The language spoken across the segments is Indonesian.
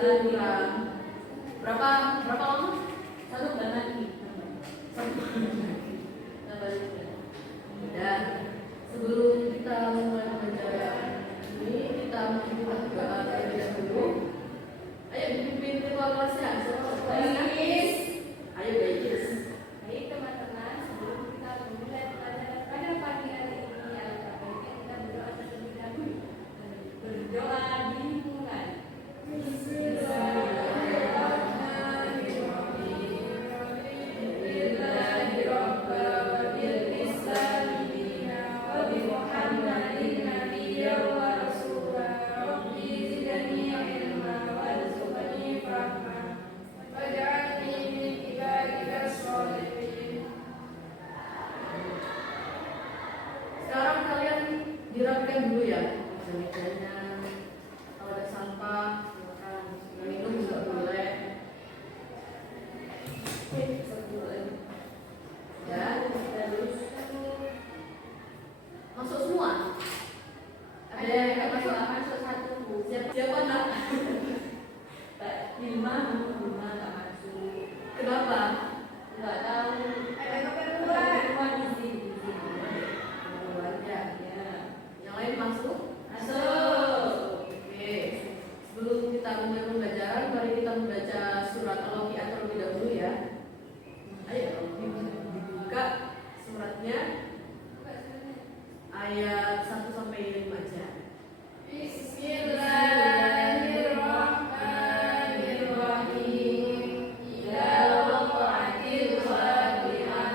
kurang berapa lama? 1 bulan lagi. Dan sebelum kita mulai belajar ini, kita membuat doa terlebih dahulu. Ayo dipimpin ketua kelasnya. Ayo guys. Baik teman-teman, sebelum kita memulai pelajaran pada pagi hari ini, alangkah baiknya kita berdoa terlebih dahulu. Berdoa dimulai. Sekarang kalian dirapikan dulu ya mejanya. Kalau ada sampah, silakan. Minum juga boleh. Ya, terus masuk semua. Ada yang nggak masuk? Masuk 1. Siapa nak? 5 nggak masuk. Kenapa? Nggak tahu. Ada keperluan di sini. Keluarga. Ya. Yang lain masuk? Masuk. Oke. Sebelum kita mulai pembelajaran, mari kita membaca surat Al-Waqiah terlebih dahulu ya. Ayo dibuka suratnya ayat 1 sampai 5 aja. Bismillahirrahmanirrahim. Idza waqa'atil waqi'ah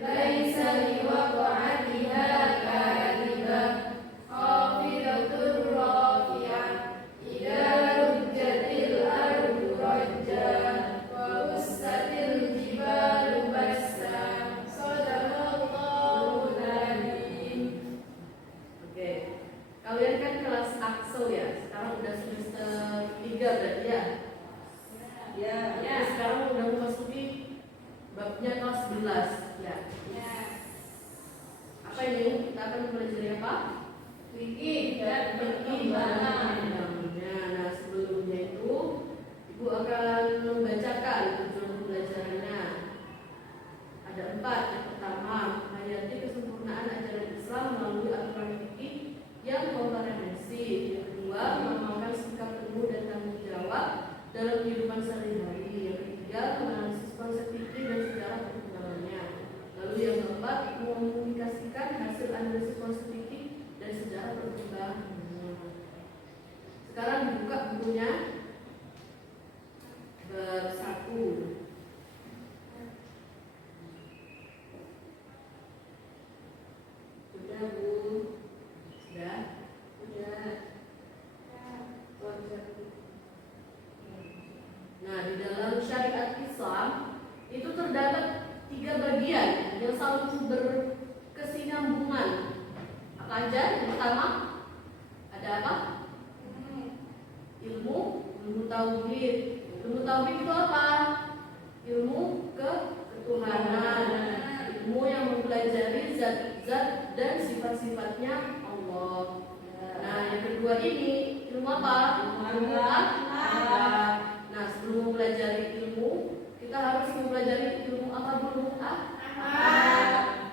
laisa liwaqa'atiha kadhibah khafidatur rafi'ah idza rujjatil ardu rajja wa bussatil jibalu bassa sadaqallahul adzim. Oke. Kalian kan kelas Axel ya. Sekarang udah semester 3 berarti ya. Ya. Terus sekarang udah memasuki babnya kelas 11 ya. Apa ini? Kita akan mempelajari apa? Fikih dan pertimbangan. Nah, sebelumnya itu Ibu akan membacakan tujuan pembelajarannya. Ada 4. Yang pertama, menghayati kesempurnaan ajaran Islam melalui aturan fikih yang komprehensif. Yang kedua, mengamalkan sikap penuh dan tanggung jawab dalam kehidupan sehari-hari. Yang ketiga, menganalisis konsep fikih dan sejarah perkembangannya. Lalu yang keempat, mengomunikasikan hasil analisis konsep fikih dan sejarah perkembangannya. Sekarang dibuka bukunya bab 1. Sudah Bu? Sudah? Nah, di dalam syariat Islam itu terdapat 3 bagian yang saling berkesinambungan. Apa aja? Yang pertama, ada apa? Ilmu tauhid. Ilmu tauhid itu apa? Ilmu ketuhanan. Ilmu yang mempelajari zat-zat dan sifat-sifatnya Allah. Nah, yang kedua ini ilmu apa? Ilmu akhlak. Nah, sebelum mempelajari ilmu, kita harus mempelajari ilmu apa dulu? Akhlak.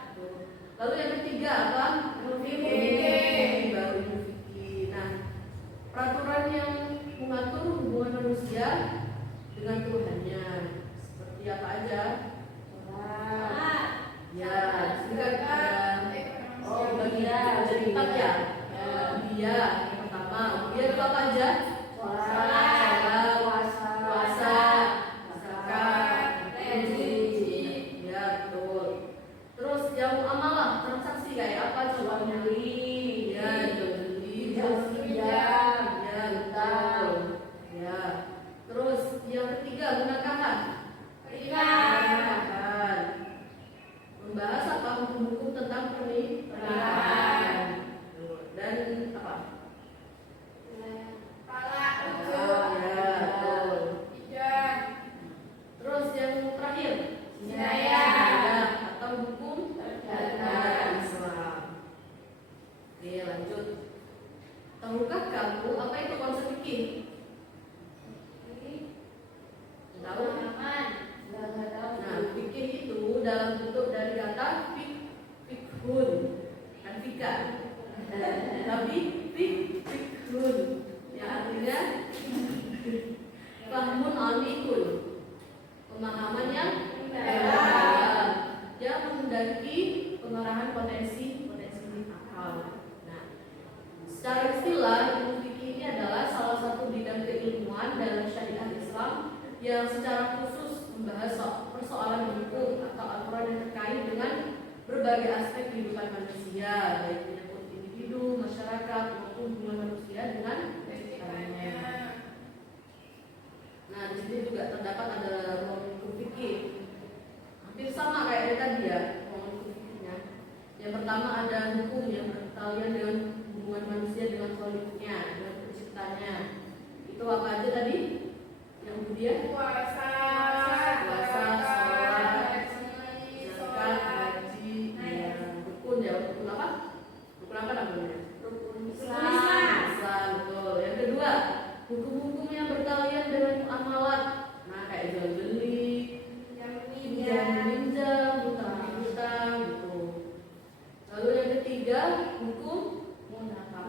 Lalu yang ketiga apa? Ilmu fikih. Baru ilmu fikih. Nah, peraturan yang mengatur hubungan manusia dengan Tuhannya seperti apa aja? Ya, singkat ada. Oh, bagian jadi 4 ya. Dia yang pertama, dia itu apa aja? Puasa, zakat, haji. Ya, betul. Terus yang amalah, transaksi kayak apa? Jual beli. Ya, jual beli. Ya, betul. Ya. Terus yang ketiga, menakahan. Membahas apa? Hukum tentang pernikahan. Dan apa? Terus yang terakhir, atau hukum perdata Islam. Oke, lanjut. Tahukah kamu apa itu konsep fikih? Fahmun alikun, pemahaman yang dalam. Dia menghendaki pengarahan potensi akal. Nah, secara istilah ilmu fikih ini adalah salah satu bidang keilmuan dalam syariat Islam yang secara khusus membahas persoalan hukum atau aturan yang terkait dengan berbagai aspek kehidupan manusia, baik menyangkut individu, masyarakat, maupun hubungan manusia dengan sekitarnya. Nah, di sini juga terdapat ada ruang hukum fikih. Hampir sama kayak yang tadi ya, ruang hukum fikihnya. Yang pertama ada hukum yang berkaitan dengan hubungan manusia dengan Khaliqnya, dengan penciptanya. Itu apa aja tadi? Yang kemudian puasa, sholat, zakat, haji, rukun ya, rukun apa? Rukun apa namanya? rukun Islam, betul. Yang kedua, hukum-hukum yang berkaitan dengan muamalat. Nah, kayak jual beli, pinjam meminjam, hutang gitu. Lalu yang ketiga, hukum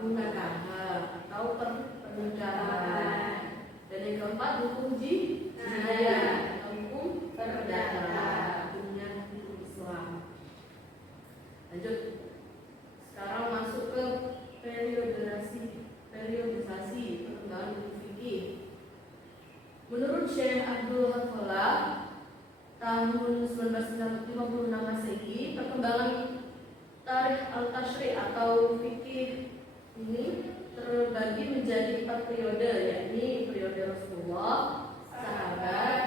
munakaha atau pernikahan. Dan yang keempat, hukum jinayah atau hukum perdata, hukumnya hukum Islam. Lanjut. Sekarang masuk ke periodisasi perkembangan hukum fikih. Menurut Syekh Abdul Hafala tahun 1956 Masehi, perkembangan tarikh al-tashri' atau fikih ini terbagi menjadi 4 periode, yakni periode Rasulullah, sahabat,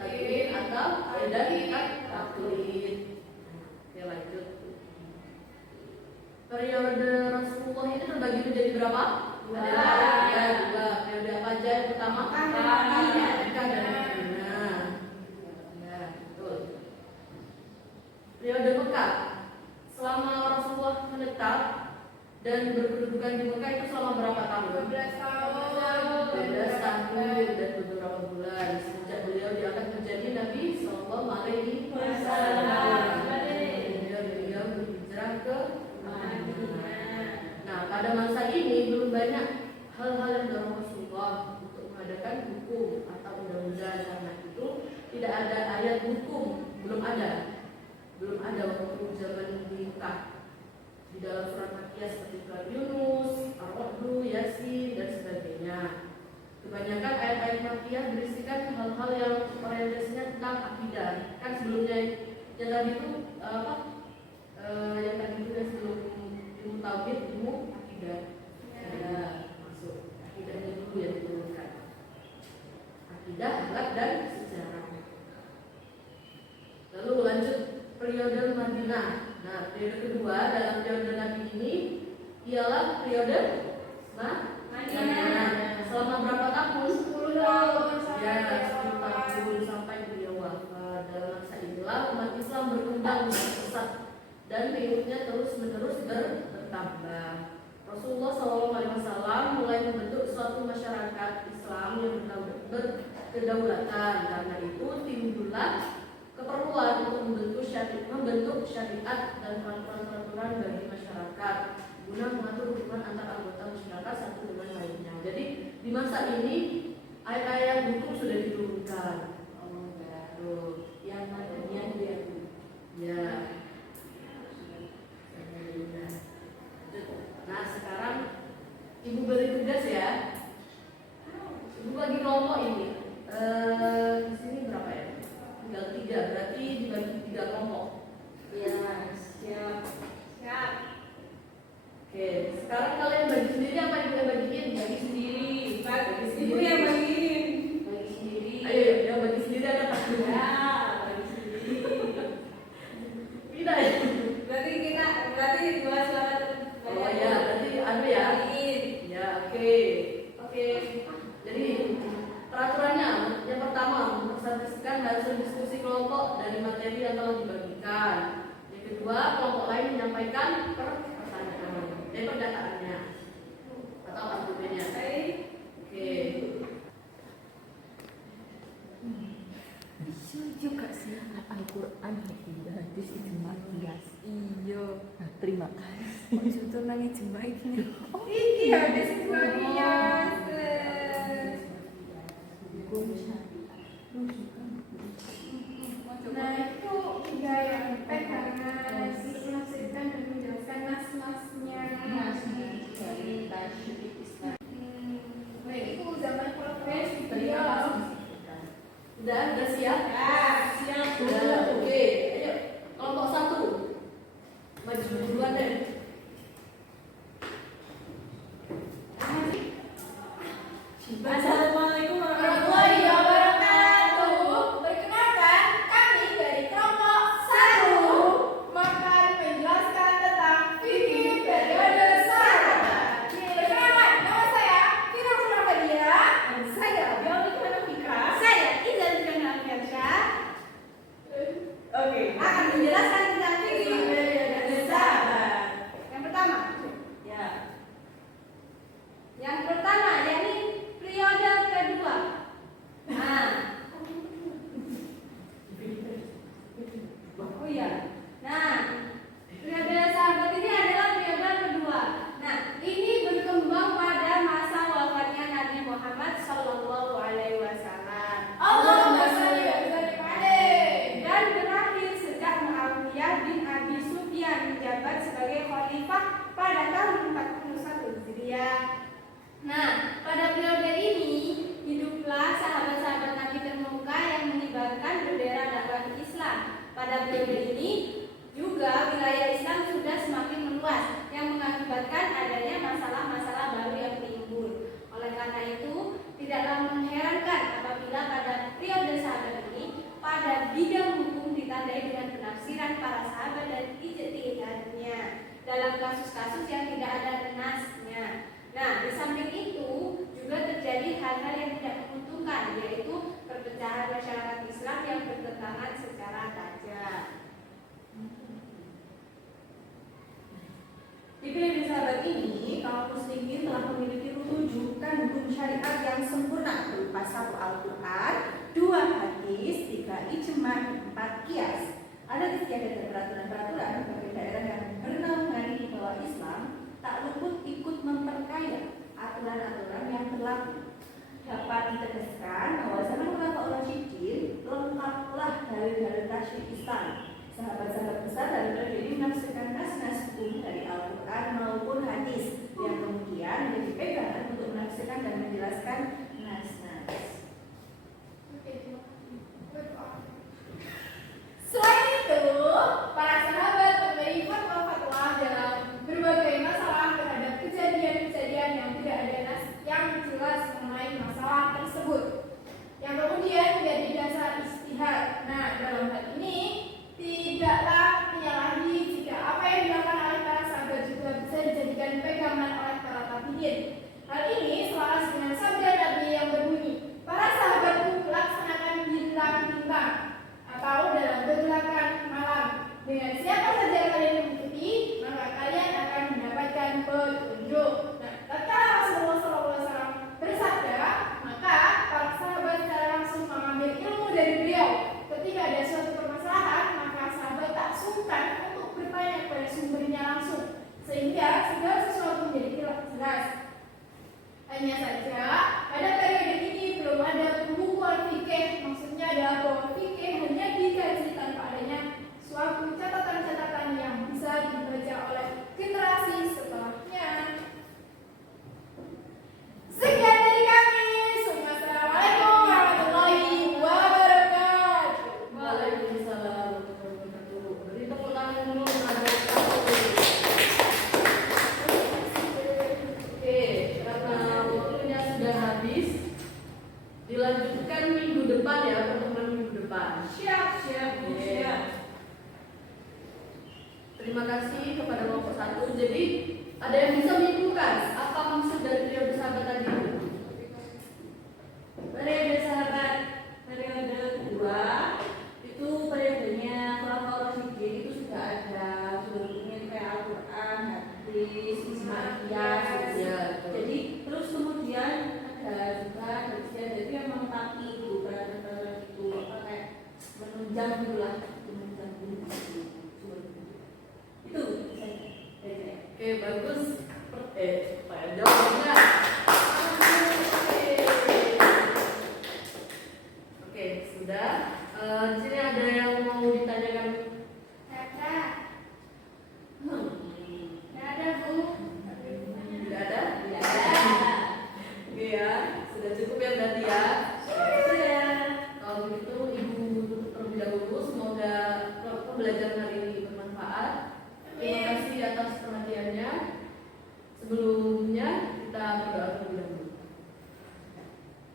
tabi'in atau dan taklid. Oke, lanjut. Periode Rasulullah ini terbagi menjadi berapa? Dua. Periode apa aja? Yang pertama Mekah dan Madinah. Ya, betul. Periode Mekah, selama Rasulullah menetap dan berkedudukan di Mekah itu selama berapa tahun? 12 tahun. 12 tahun dan beberapa bulan sejak beliau diangkat menjadi Nabi Sallallahu Alaihi Wasallam. Beliau berhijrah ke Madinah. Nah, pada masa ini belum banyak hal-hal yang dorong Rasulullah untuk mengadakan hukum atau undang-undang, karena itu tidak ada ayat hukum, belum ada waktu zaman di Mekah. Di dalam surat Makkiyah seperti surat Yunus, Ar-Ra'd, Yasin dan sebagainya. Kebanyakan ayat-ayat Makkiyah berisikan hal-hal yang orientasinya tentang akidah. Kan sebelumnya yang tadi itu sebelum ilmu tauhid, ilmu akidah. Ya, masuk akidahnya dulu yang diturunkan. Akidah, akhlak dan sejarah. Lalu lanjut periode Madinah. Nah, periode kedua dalam periode Nabi ini ialah periode Madinah. Selama berapa tahun? 10 tahun. Ya, 10 tahun sampai beliau wafat. Dalam masa inilah umat Islam berkembang pesat dan pengikutnya terus-menerus bertambah. Rasulullah SAW mulai membentuk suatu masyarakat Islam yang berkedaulatan. Karena itu timbullah keperluan untuk membentuk syariat dan peraturan-peraturan bagi masyarakat guna mengatur hubungan antar anggota masyarakat satu dengan lainnya. Jadi di masa ini ayat-ayat hukum sudah diturunkan. Oh, baru yang adanya dia. Ya. Nah, sekarang Ibu beri tugas ya. Ibu bagi kelompok ini. Di sini berapa ya? Tinggal 3, berarti dibagi 3 kelompok. Ya, siap. Oke, sekarang kalian bagi sendiri apa ibu yang bagiin? Bagi sendiri. Ibu yang bagiin. Bagi sendiri. Ayo, yang bagi sendiri ada takut. Ya, bagi sendiri. Tidak ya? Berarti dua suara. Oh ya, berarti ya. Ya, oke. Jadi peraturannya yang pertama mempresentasikan hasil diskusi kelompok dari materi yang telah dibagikan. Yang kedua, kelompok lain menyampaikan perdataannya atau argumennya. Oke. Bisa juga sih Al-Quran, hadis, ijma, qiyas. Iya. Nah, terima kasih. Contoh nang ijma ini. Iya, hadis qiyas. hukum syariat. Rujukan hukum Nah itu tiga yang pegangan menafsirkan dan menjelaskan nas-nasnya. dari tasyrik Islam. Nah itu zaman progres Terima dia. kasih. Udah siap? Siap. Udah, oke. Ayo, kelompok 1. Maju duluan deh. Assalamualaikum warahmatullahi wabarakatuh. Perkenalkan, kami dari kelompok 1 akan menjelaskan tentang fikih periode sahabat. Perkenalkan, nama saya Fira Surabaya. Saya Biolika Fikra. Saya Izan Fiona Fiansyah. Oke, akan menjelaskan tentang fikih periode sahabat. Yang pertama, yang pertama yakni periode kedua. Nah, oh iya. Nah, periode sahabat ini adalah periode kedua. Nah, ini berkembang pada masa wafatnya Nabi Muhammad Shallallahu Alaihi Wasallam. Allahumma sholli wa sallim alaihi. Dan berakhir sejak Muawiyah bin Abi Sufyan menjabat sebagai khalifah pada tahun 41 Hijriah. Nah, pada periode ini hiduplah sahabat-sahabat Nabi termuka yang mengibarkan bendera dakwah Islam. Pada periode ini juga wilayah Islam sudah semakin meluas yang mengakibatkan adanya masalah-masalah baru yang timbul. Oleh karena itu, tidaklah mengherankan apabila pada periode sahabat ini pada bidang hukum ditandai dengan penafsiran para sahabat dan ijtihadnya dalam kasus-kasus yang tidak ada nasnya. Nah, di samping itu juga terjadi hal-hal yang tidak menguntungkan, yaitu perpecahan masyarakat Islam yang bertentangan secara tajam. Di periode sahabat ini, kaum muslimin telah memiliki rujukan hukum syariat yang sempurna berupa 1 Al-Quran, 2 hadis, 3 ijma, 4 qiyas. Ada istiadat dan peraturan-peraturan bagi daerah yang bernaungan di bawah Islam tak luput ikut memperkaya aturan-aturan yang berlaku. Dapat ditegaskan bahwa zaman Khulafaur Rasyidin lengkaplah dalil-dalil tasyrik Islam. Sahabat-sahabat besar dalam periode ini menafsirkan nas-nas hukum dari Al-Quran maupun hadis yang kemudian menjadi pegangan untuk menafsirkan dan menjelaskan nas-nas. Selain itu, para sahabat memberi fatwa-fatwa dalam berbagai masalah terhadap kejadian-kejadian yang tidak ada nas yang jelas mengenai masalah tersebut, yang kemudian menjadi dasar ijtihad. Nah, dalam hal ini tidaklah menyalahi jika apa yang dilakukan oleh para sahabat juga bisa dijadikan pegangan oleh para tabi'in. Hal ini selaras dengan sabda Nabi yang berbunyi, para sahabatku melaksanakan bintang-bintang atau dalam pergerakan malam. Dengan siapa saja kalian mengikuti, maka kalian akan mendapatkan petunjuk. Nah, tatkala Rasulullah SAW bersabda, maka para sahabat secara langsung mengambil ilmu dari beliau. Ketika ada suatu permasalahan, maka sahabat tak sungkan untuk bertanya kepada sumbernya langsung, sehingga segala sesuatu menjadi jelas. Hanya saja, pada periode ini belum ada pembukuan fikih. Maksudnya adalah bahwa fikih hanya dikaji tanpa adanya suatu catatan-catatan yang bisa dibaca oleh generasi setelahnya. Sekian dari kami. Assalamualaikum warahmatullahi wabarakatuh. Waalaikumsalam warahmatullahi wabarakatuh. Beri tepuk tangan dulu kepada Pak. Oke, karena waktunya sudah habis, dilanjutkan minggu depan ya, pertemuan minggu depan. Siap. Terima kasih kepada kelompok 1. Jadi ada yang bisa menyimpulkan apa maksud dari periode sahabat tadi? Periode sahabat periode kedua itu periodenya Khulafaur Rasyidin itu sudah ada sebelumnya kayak Al-Quran, hadis, ijma, qiyas. Ya, Jadi terus kemudian ada juga hadisnya, jadi yang melengkapi itu peraturan itu apa kayak menunjang dululah, menunjang dulu itu saja dari saya. Oke, bagus. Sudah. Di sini ada yang mau ditanyakan? Ada. Tidak ada, Bu. Tidak ada? Tidak ada. Oke ya, sudah cukup ya berarti ya. Sudah. Kalau begitu Ibu tutup terlebih dahulu. Semoga pembelajaran hari ini bermanfaat. Terima kasih atas perhatiannya. Sebelumnya kita berdoa terlebih dahulu.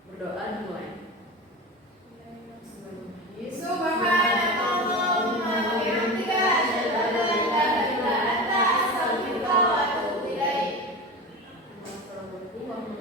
Berdoa dimulai. Subhanallah wa bihamdihi asyhadu an la ilaha illa anta astaghfiruka wa atubu ilaik. Assalamualaikum warahmatullahi